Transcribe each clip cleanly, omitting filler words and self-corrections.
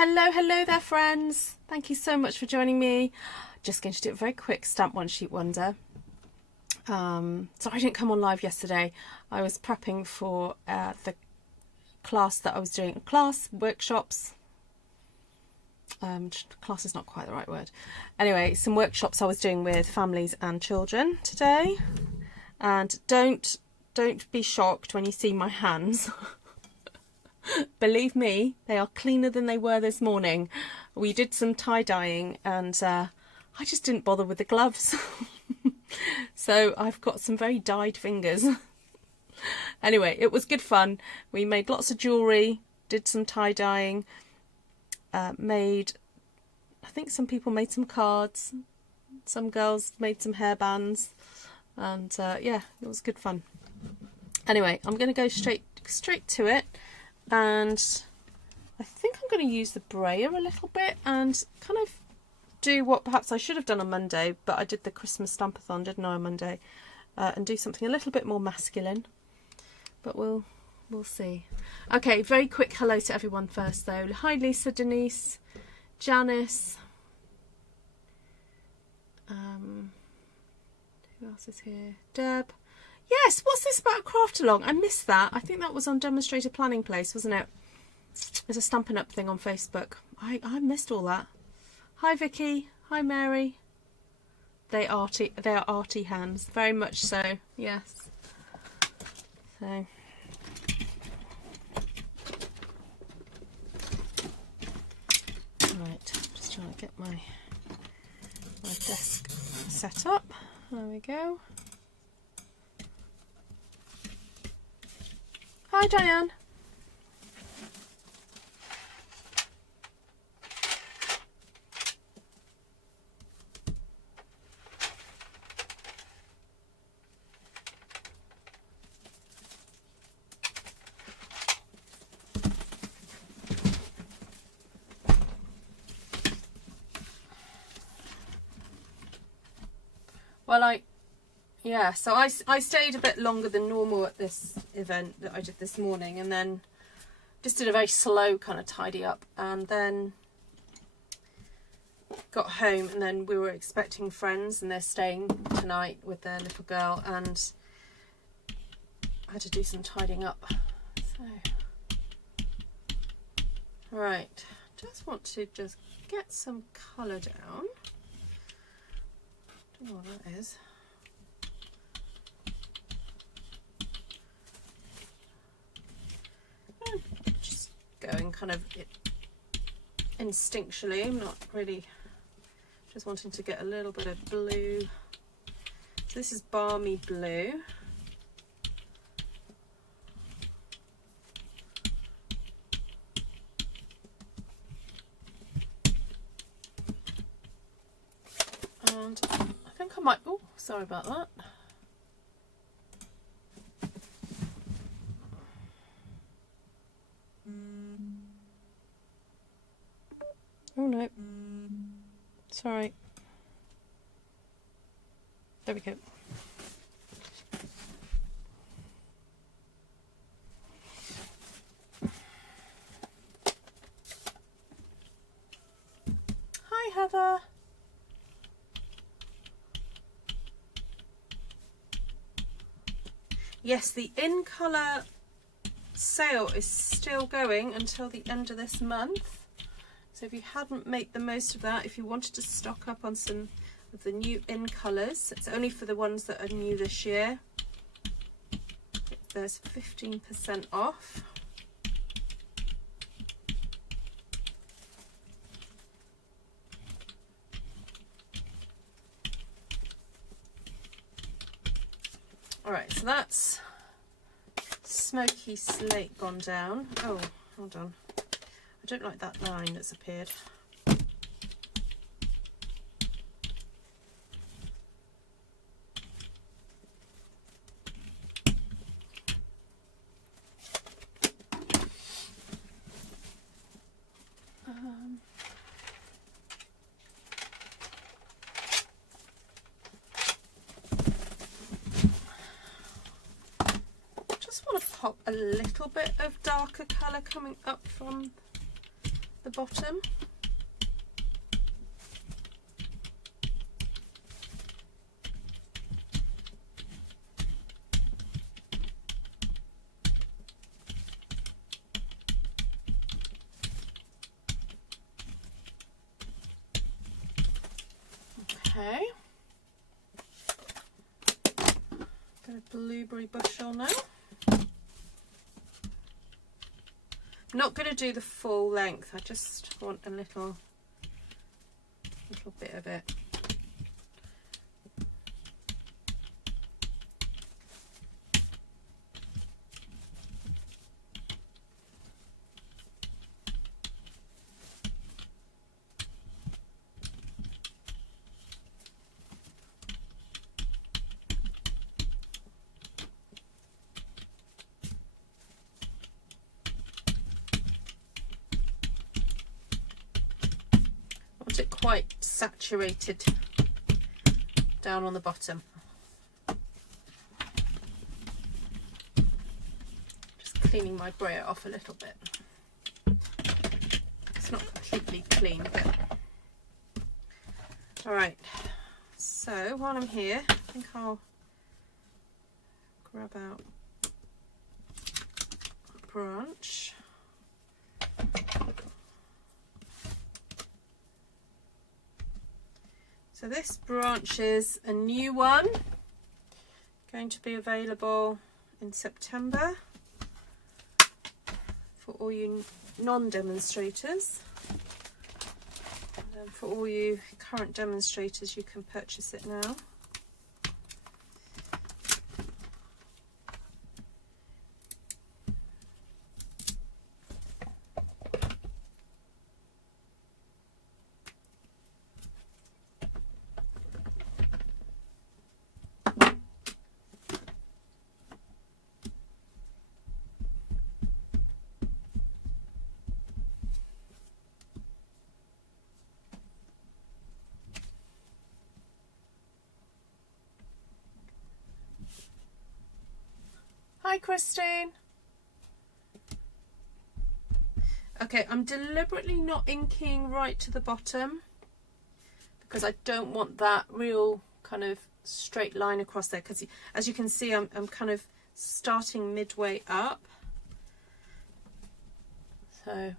Hello there friends. Thank you so much for joining me. Just going to do a very quick stamp one sheet wonder. So I didn't come on live yesterday. I was prepping for the class that I was doing, workshops. Class is not quite the right word. Anyway, some workshops I was doing with families and children today. And don't be shocked when you see my hands. Believe me, they are cleaner than they were this morning. We did some tie-dyeing and I just didn't bother with the gloves. So I've got some very dyed fingers. Anyway, it was good fun. We made lots of jewellery, did some tie-dyeing, I think some people made some cards, some girls made some hairbands, and yeah, it was good fun. Anyway, I'm going to go straight to it. And I think I'm going to use the brayer a little bit and kind of do what perhaps I should have done on Monday, but I did the Christmas Stampathon, didn't I, on Monday, and do something a little bit more masculine, but we'll see. Okay, very quick hello to everyone first though. Hi Lisa, Denise, Janice, who else is here? Deb. Yes, what's this about a craft along? I missed that. I think that was on Demonstrator Planning Place, wasn't it? There's a Stampin' Up thing on Facebook. I missed all that. Hi Vicky. Hi Mary. They are arty hands, very much so. Yes. So. Right, just trying to get my desk set up. There we go. Hi Diane. Well, yeah, so I stayed a bit longer than normal at this event that I did this morning, and then just did a very slow kind of tidy up, and then got home, and then we were expecting friends and they're staying tonight with their little girl, and I had to do some tidying up. So right, just want to get some colour down. Don't know what that is. Just going kind of instinctually. I'm not really, just wanting to get a little bit of blue. So this is Balmy Blue. And I think I might, oh, sorry about that. Oh no, sorry. There we go. Hi Heather. Yes, the in colour sale is still going until the end of this month. So if you hadn't made the most of that, if you wanted to stock up on some of the new in colours, it's only for the ones that are new this year. There's 15% off. Alright, so that's Smoky Slate gone down. Oh, hold on. I don't like that line that's appeared. Just want to pop a little bit of darker colour coming up from the bottom. Okay. Got a blueberry bushel now. I'm not going to do the full length, I just want a little bit of it. It quite saturated down on the bottom. Just cleaning my brayer off a little bit. It's not completely clean, but all right. So while I'm here, I think I'll grab out a branch. So this branch is a new one, going to be available in September for all you non-demonstrators. And for all you current demonstrators, you can purchase it now. Hi Christine. Okay, I'm deliberately not inking right to the bottom because I don't want that real kind of straight line across there, because as you can see I'm kind of starting midway up. So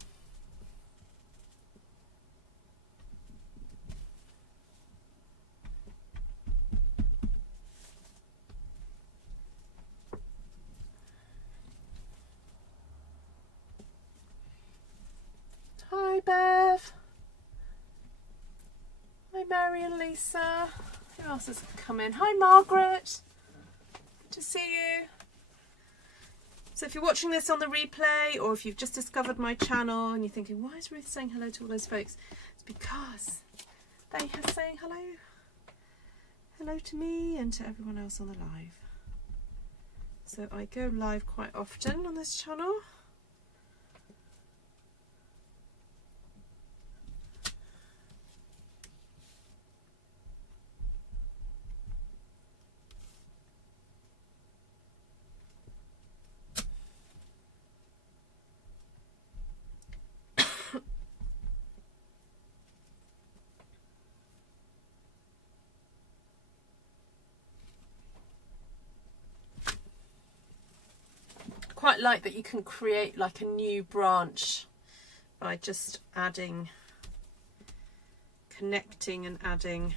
hi Bev. Hi Mary and Lisa. Who else has come in? Hi Margaret. Good to see you. So if you're watching this on the replay, or if you've just discovered my channel and you're thinking, why is Ruth saying hello to all those folks? It's because they are saying hello. Hello to me and to everyone else on the live. So I go live quite often on this channel. Quite like that you can create like a new branch by just adding, connecting and adding.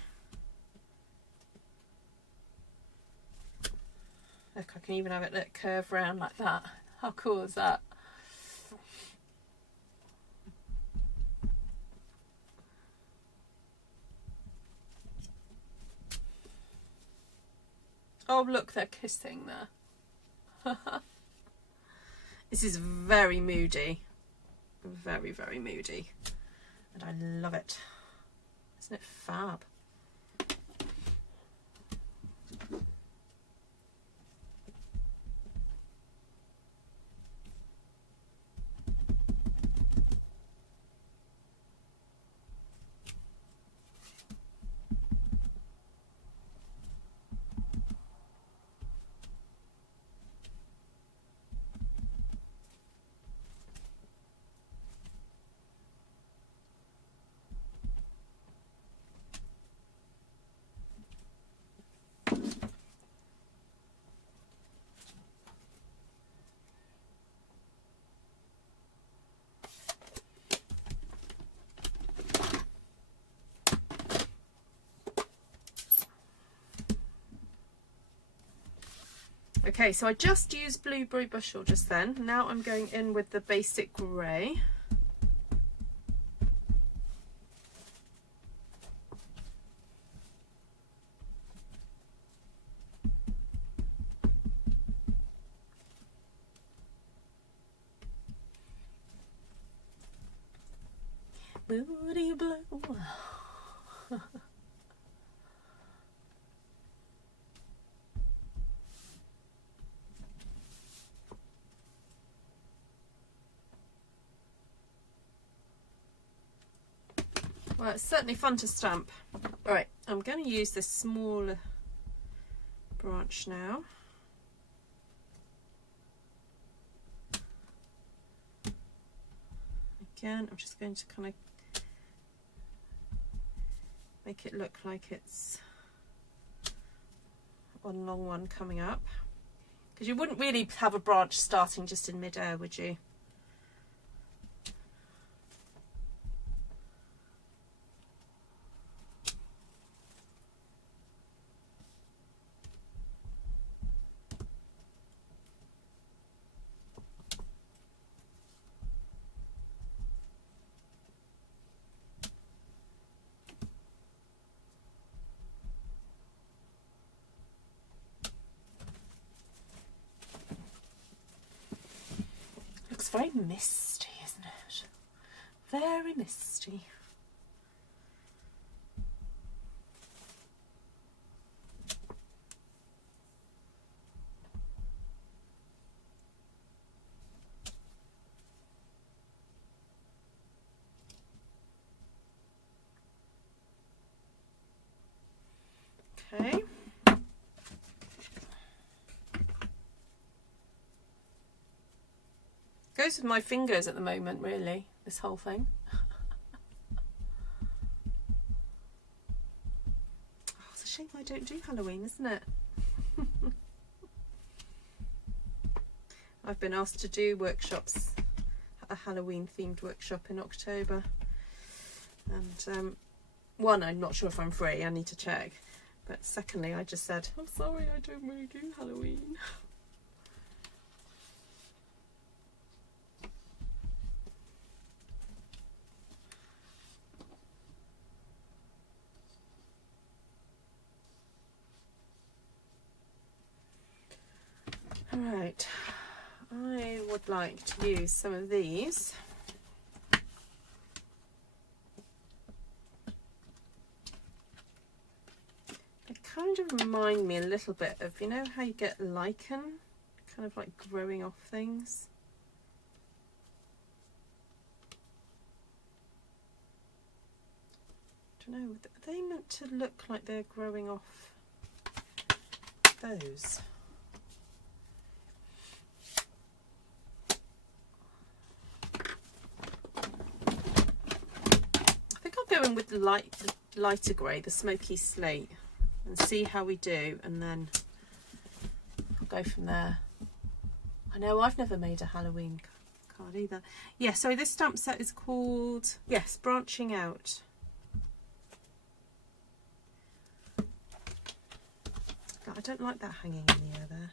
Look, I can even have it let curve round like that. How cool is that? Oh look, they're kissing there. This is very moody, very, very moody, and I love it. Isn't it fab? Okay, so I just used Blueberry Bushel just then. Now I'm going in with the basic grey. Moody Blue. Well, it's certainly fun to stamp. Alright, I'm going to use this smaller branch now. Again, I'm just going to kind of make it look like it's one long one coming up. Because you wouldn't really have a branch starting just in mid-air, would you? Looks very misty, isn't it? Very misty. Okay. Goes with my fingers at the moment, really, this whole thing. Oh, it's a shame I don't do Halloween, isn't it? I've been asked to do workshops, a Halloween themed workshop in October. And one, I'm not sure if I'm free, I need to check. But secondly, I just said, I'm sorry, I don't really do Halloween. Alright, I would like to use some of these. They kind of remind me a little bit of, you know how you get lichen, kind of like growing off things. I don't know, are they meant to look like they're growing off those? Going with the lighter grey, the Smoky Slate, and see how we do, and then I'll go from there. I know I've never made a Halloween card either. Yeah, so this stamp set is called, yes, Branching Out. God, I don't like that hanging in the air there.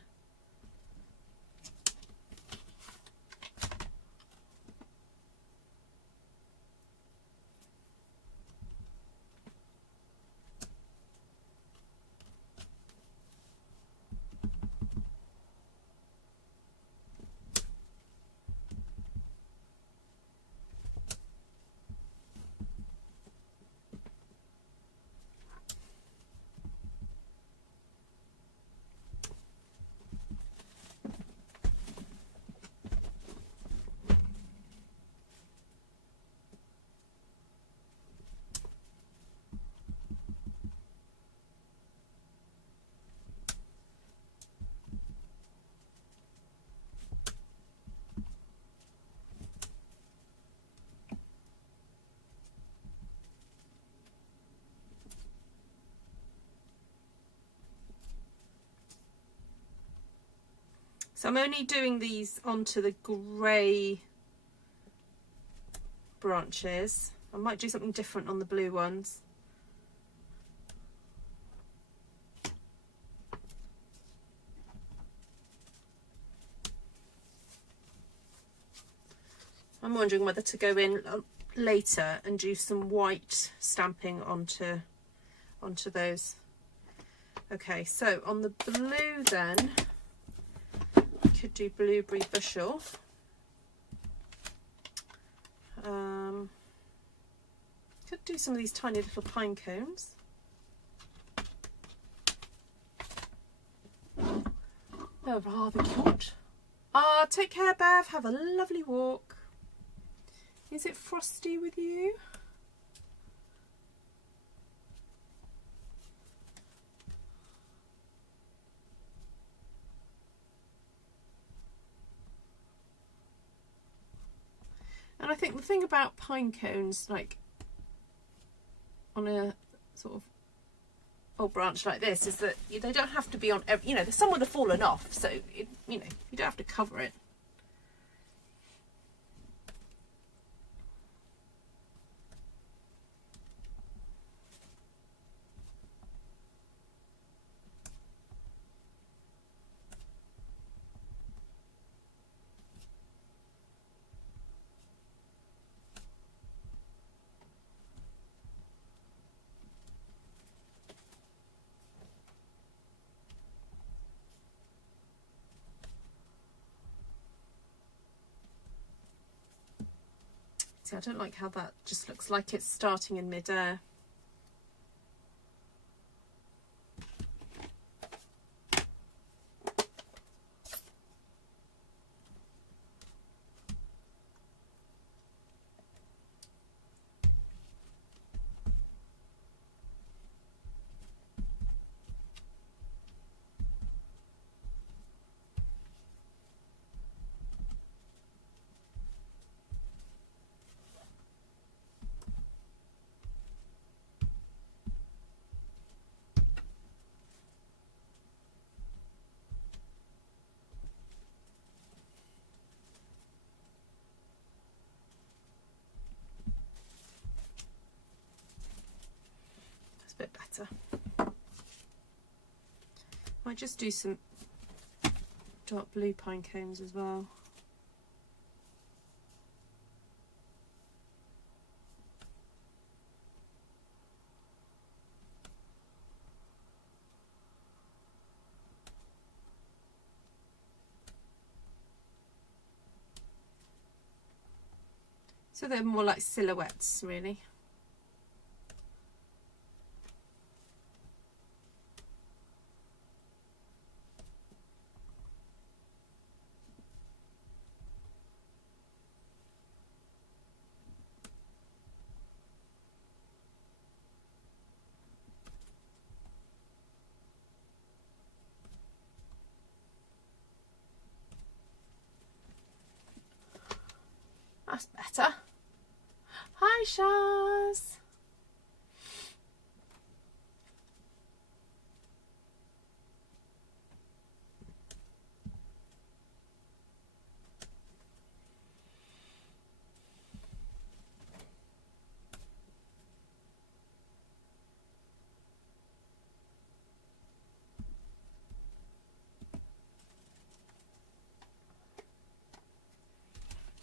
So I'm only doing these onto the grey branches. I might do something different on the blue ones. I'm wondering whether to go in later and do some white stamping onto those. Okay, so on the blue then, I could do Blueberry Bushel. Could do some of these tiny little pine cones. They're rather cute. Ah, take care, Bev. Have a lovely walk. Is it frosty with you? And I think the thing about pine cones, like on a sort of old branch like this, is that they don't have to be on every, some would have fallen off, so you don't have to cover it. See, I don't like how that just looks like it's starting in mid-air. Bit better. Might just do some dark blue pine cones as well. So they're more like silhouettes, really. That's better. Hi, Shaz.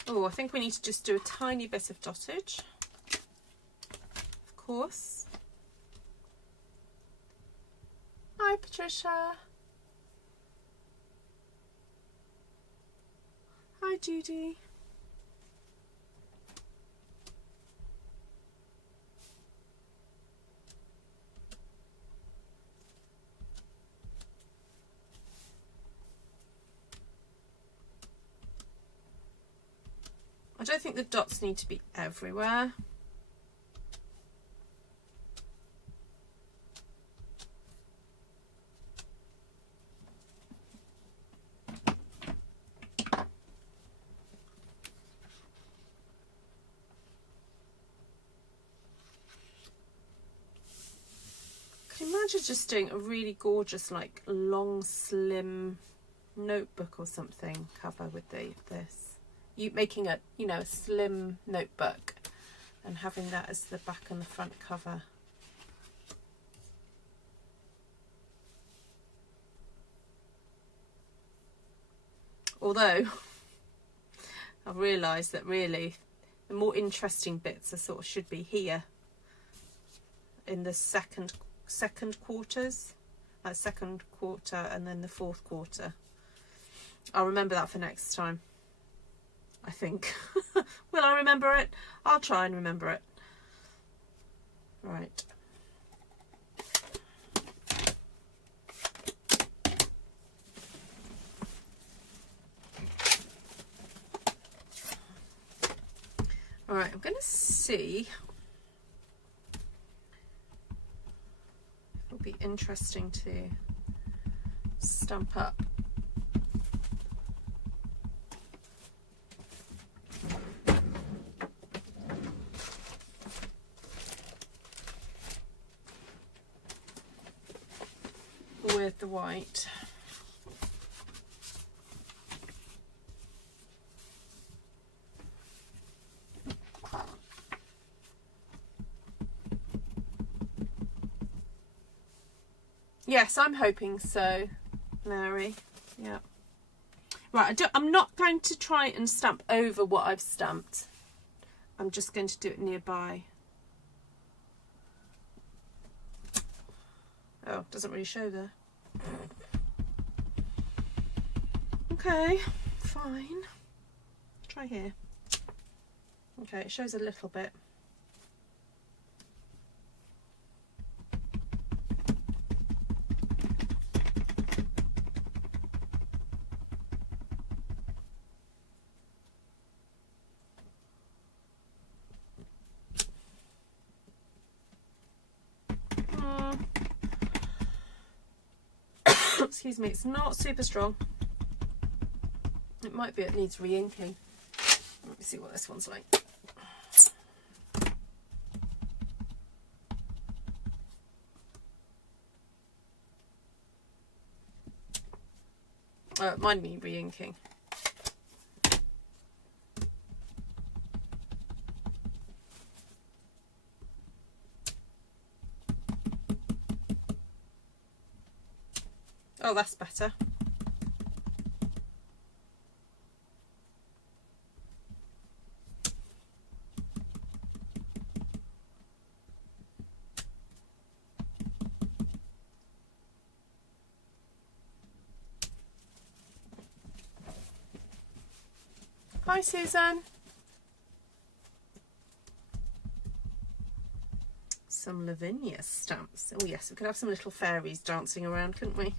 Oh, I think we need to just do a tiny bit of dottage, of course. Hi, Patricia. Hi, Judy. I don't think the dots need to be everywhere. Can you imagine just doing a really gorgeous, like, long, slim notebook or something cover with this? You making a a slim notebook and having that as the back and the front cover. Although I've realised that really the more interesting bits are sort of should be here in the second quarters, second quarter and then the fourth quarter. I'll remember that for next time, I think. Will I remember it? I'll try and remember it. Right. Alright, I'm going to see. It'll be interesting to stamp up. With the white. Yes, I'm hoping so, Mary. Yeah. Right, I'm not going to try and stamp over what I've stamped. I'm just going to do it nearby. Oh, doesn't really show there. Okay, fine. Try here. Okay, it shows a little bit. Excuse me, it's not super strong. It might be it needs re-inking. Let me see what this one's like. Oh, it might need re-inking. Oh, that's better. Hi, Susan. Some Lavinia stamps. Oh yes, we could have some little fairies dancing around, couldn't we?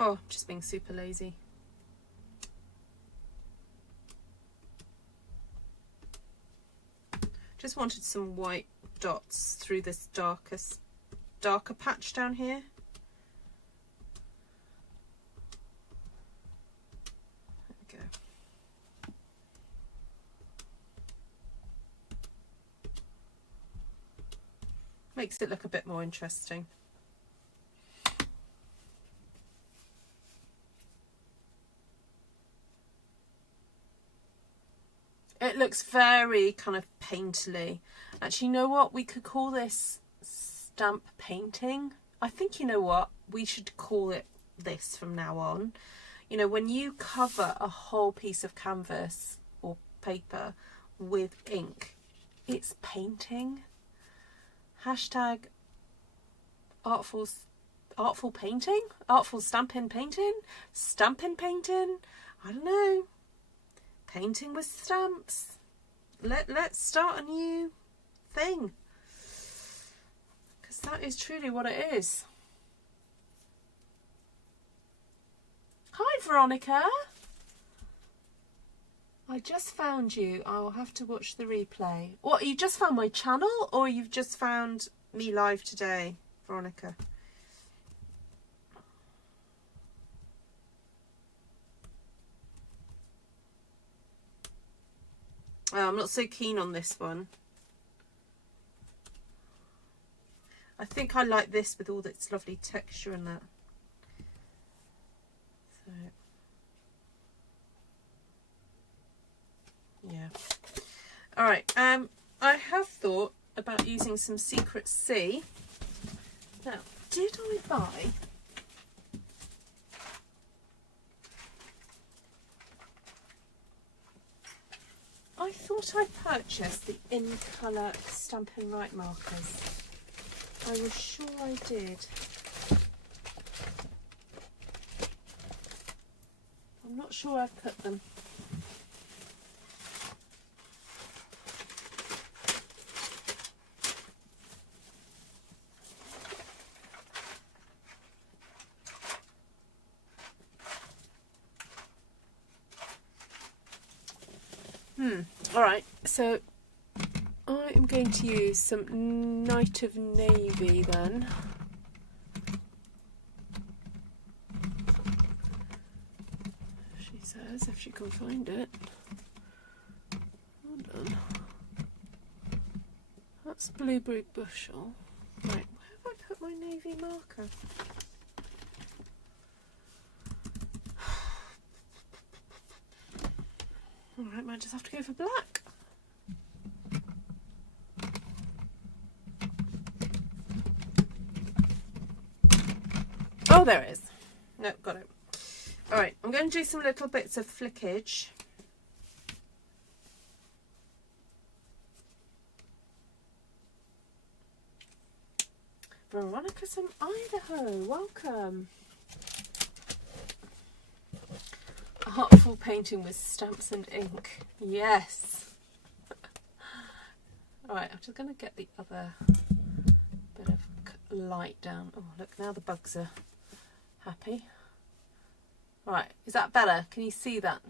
Oh, just being super lazy. Just wanted some white dots through this darker patch down here. There we go. Makes it look a bit more interesting. It looks very kind of painterly. Actually, you know what? We could call this stamp painting. I think, you know what? We should call it this from now on. You know, when you cover a whole piece of canvas or paper with ink, it's painting. Hashtag artful painting? Artful stampin painting? Stampin painting? I don't know. Painting with stamps. Let's start a new thing, because that is truly what it is. Hi Veronica, I just found you. I will have to watch the replay. What, you just found my channel, or you've just found me live today, Veronica? Oh, I'm not so keen on this one. I think I like this with all its lovely texture and that. So, yeah. All right. I have thought about using some Secret C. Now, did I buy? I thought I purchased the In Colour Stampin' Right markers. I was sure I did. I'm not sure I've put them. Alright, so I am going to use some Night of Navy then. She says, if she can find it. Hold on. That's Blueberry Bushel. Right, where have I put my navy marker? Alright, might just have to go for black. Oh, there it is. No, got it. Alright, I'm going to do some little bits of flickage. Veronica's from Idaho, welcome. Artful painting with stamps and ink. Yes. Alright, I'm just going to get the other bit of light down. Oh, look, now the bugs are happy. Alright, is that better? Can you see that?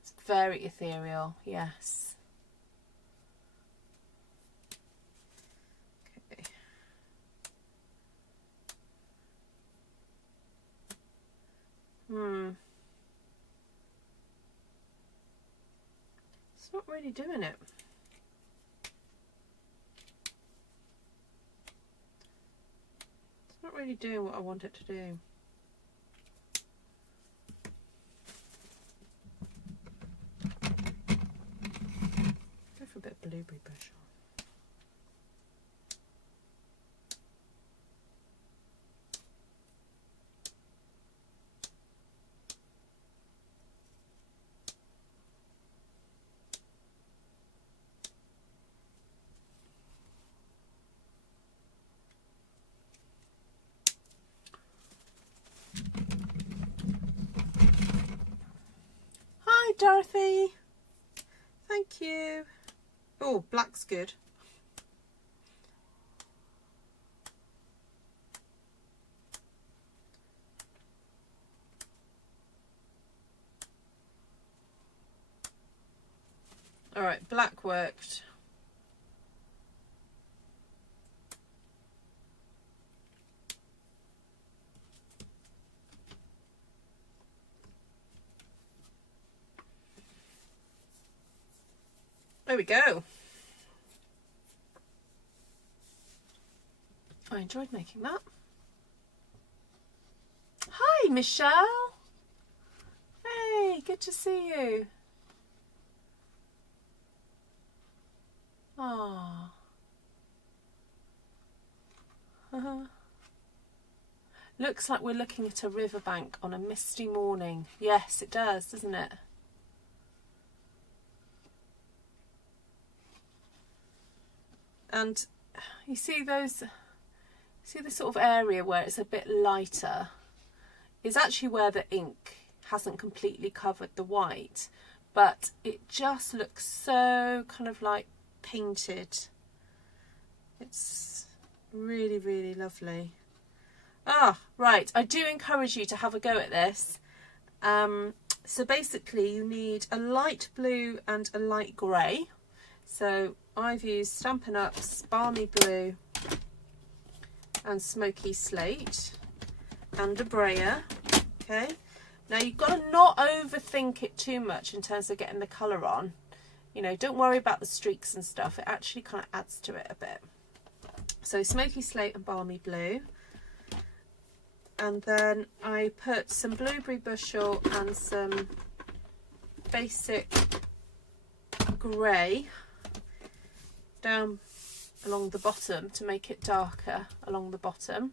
It's very ethereal, yes. Okay. It's not really doing it. It's not really doing what I want it to do. Go for a bit of Blueberry Bushel. Dorothy, thank you. Oh, black's good. All right, black worked. There we go. I enjoyed making that. Hi, Michelle. Hey, good to see you. Ah. Looks like we're looking at a riverbank on a misty morning. Yes, it does, doesn't it? And you see those, see the sort of area where it's a bit lighter is actually where the ink hasn't completely covered the white, but it just looks so kind of like painted. It's really, really lovely. Ah, right, I do encourage you to have a go at this. So basically you need a light blue and a light grey. So I've used Stampin' Up's Balmy Blue and Smoky Slate and a brayer. Okay, now you've got to not overthink it too much in terms of getting the colour on. You know, don't worry about the streaks and stuff. It actually kind of adds to it a bit. So Smoky Slate and Balmy Blue. And then I put some Blueberry Bushel and some basic grey down along the bottom to make it darker along the bottom.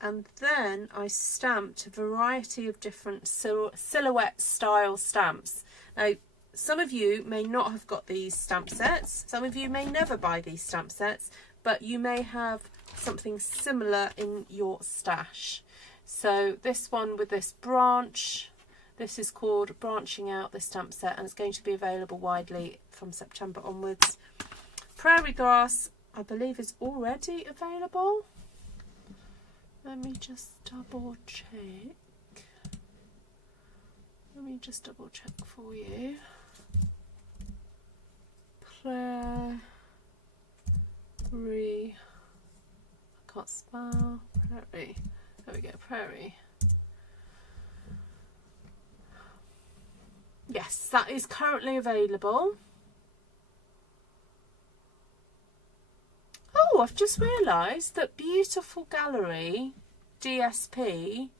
And then I stamped a variety of different silhouette style stamps. Now, some of you may not have got these stamp sets. Some of you may never buy these stamp sets, but you may have something similar in your stash. So this one with this branch, this is called Branching Out, this stamp set, and it's going to be available widely from September onwards. Prairie Grass, I believe, is already available. Let me just double check. Let me just double check for you. Prairie, I can't spell, Prairie, there we go, Prairie. Yes, that is currently available. Oh, I've just realised that Beautiful Gallery DSP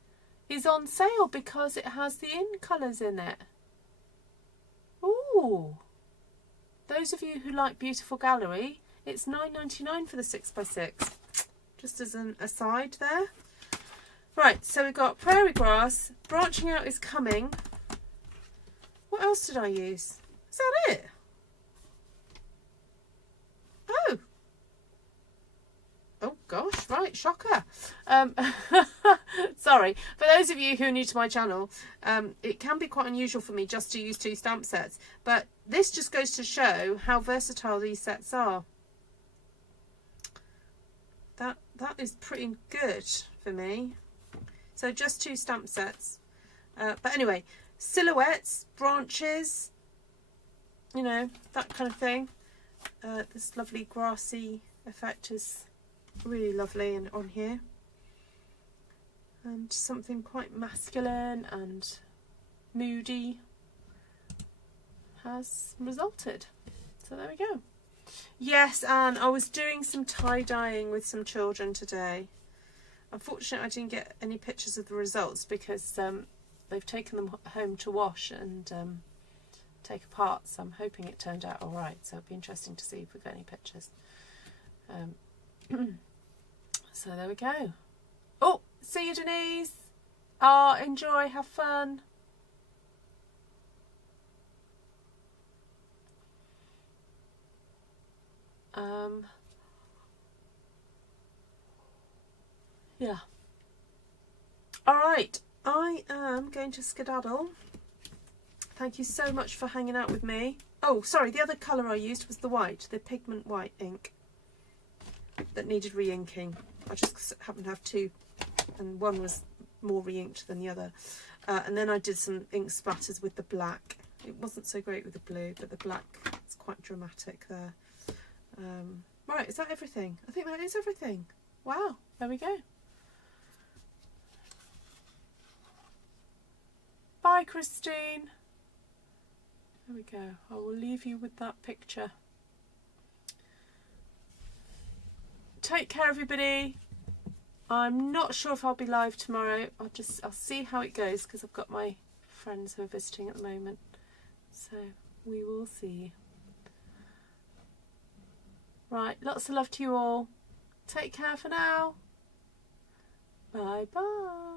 is on sale because it has the in colours in it. Ooh. Those of you who like Beautiful Gallery, it's $9.99 for the 6x6. Just as an aside there. Right, so we've got Prairie Grass, Branching Out is coming. What else did I use? Is that it? Oh. Oh gosh, right, shocker. Sorry, for those of you who are new to my channel, it can be quite unusual for me just to use 2 stamp sets, but this just goes to show how versatile these sets are. That is pretty good for me. So just 2 stamp sets. But anyway, silhouettes, branches, you know, that kind of thing. This lovely grassy effect is really lovely and on here. And something quite masculine and moody has resulted. So there we go. Yes, and I was doing some tie-dyeing with some children today. Unfortunately, I didn't get any pictures of the results because they've taken them home to wash and take apart. So I'm hoping it turned out all right. So it'll be interesting to see if we've got any pictures. So there we go. Oh, see you, Denise. Oh, enjoy, have fun. Yeah. All right, I am going to skedaddle. Thank you so much for hanging out with me. Oh, sorry, the other colour I used was the white, the pigment white ink that needed re-inking. I just happened to have 2, and one was more re-inked than the other. And then I did some ink splatters with the black. It wasn't so great with the blue, but the black is quite dramatic there. Right, is that everything? I think that is everything. Wow, there we go. Bye, Christine. There we go. I will leave you with that picture. Take care, everybody. I'm not sure if I'll be live tomorrow. I'll see how it goes because I've got my friends who are visiting at the moment. So we will see. Right, lots of love to you all. Take care for now. Bye bye.